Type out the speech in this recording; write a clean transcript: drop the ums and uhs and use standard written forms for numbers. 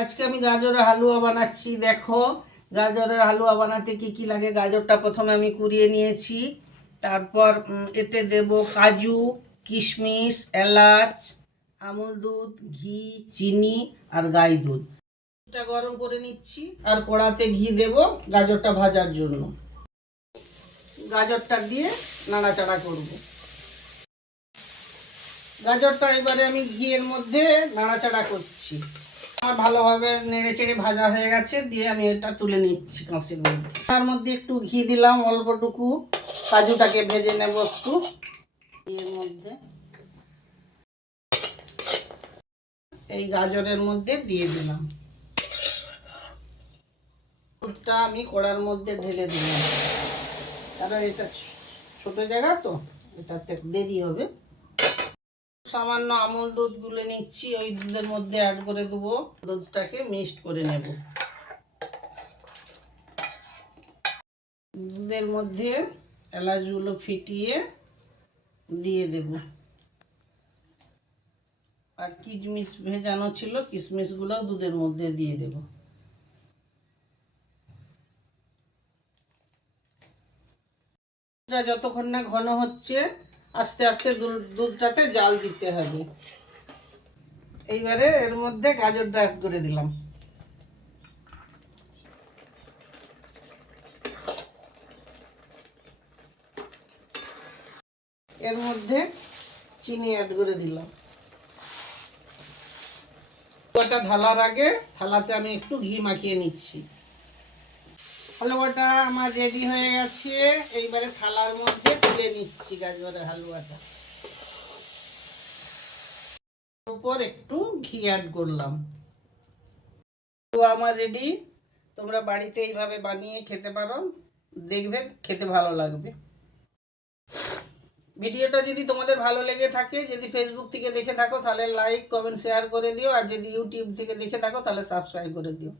আজকে আমি গাজরের হালুয়া বানাচ্ছি। দেখো গাজরের হালুয়া বানাতে কি কি লাগে। গাজরটা প্রথমে আমি কুড়িয়ে নিয়েছি, তারপর এতে দেব কাজু, কিশমিশ, এলাচ, আমুল দুধ, ঘি, চিনি আর গাই দুধ। দুধটা গরম করে নিচ্ছি আর কড়াতে ঘি দেব গাজরটা ভাজার জন্য। গাজরটা দিয়ে নাড়াচাড়া করব। গাজরটা এবারে আমি ঘিয়ের মধ্যে নাড়াচাড়া করছি। আমার ভালোভাবে নেড়ে চেড়ে ভাজা হয়ে গেছে, দিয়ে আমি এটা তুলে নিচ্ছি কাঁচির মধ্যে। তার মধ্যে একটু ঘি দিলাম অল্পটুকু, কাজুটাকে ভেজে নেব একটু এর মধ্যে। এই গাজরের মধ্যে দিয়ে দিলাম। দুধটা আমি কড়ার মধ্যে ঢেলে দিলাম, কারণ এটা ছোট জায়গা তো এটাতে দেরি হবে। সামান্য আমুল দুধ গুলে নিচ্ছি, ওই দুধের মধ্যে অ্যাড করে দেবো। দুধটাকে মিক্সড করে নেব। দুধের মধ্যে এলাচগুলো ফিটিয়ে দিয়ে দেব, আর কিশমিশ ভেজানো ছিল কিশমিশগুলো দুধের মধ্যে দিয়ে দেব। যতক্ষণ না ঘন হচ্ছে আস্তে আস্তে দুধটাতে জাল দিতে হবে। এইবারে এর মধ্যে গাজরটা অ্যাড করে দিলাম। এর মধ্যে চিনি অ্যাড করে দিলাম। হালুয়াটা ঢালার আগে থালাতে আমি একটু ঘি মাখিয়ে নিচ্ছি। হালুয়াটা আমার রেডি হয়ে গেছে। এইবারে থালার মধ্যে তুলে নিচ্ছি গাজরের হালুয়াটা। উপর একটু ঘি অ্যাড করলাম। আমার রেডি। তোমরা বাড়িতে এইভাবে বানিয়ে খেতে পারো, দেখবে খেতে ভালো লাগবে। ভিডিওটা যদি তোমাদের ভালো লেগে থাকে, যদি ফেসবুক থেকে দেখে থাকো তাহলে লাইক কমেন্ট শেয়ার করে দিও, আর যদি ইউটিউব থেকে দেখে থাকো তাহলে সাবস্ক্রাইব করে দিও।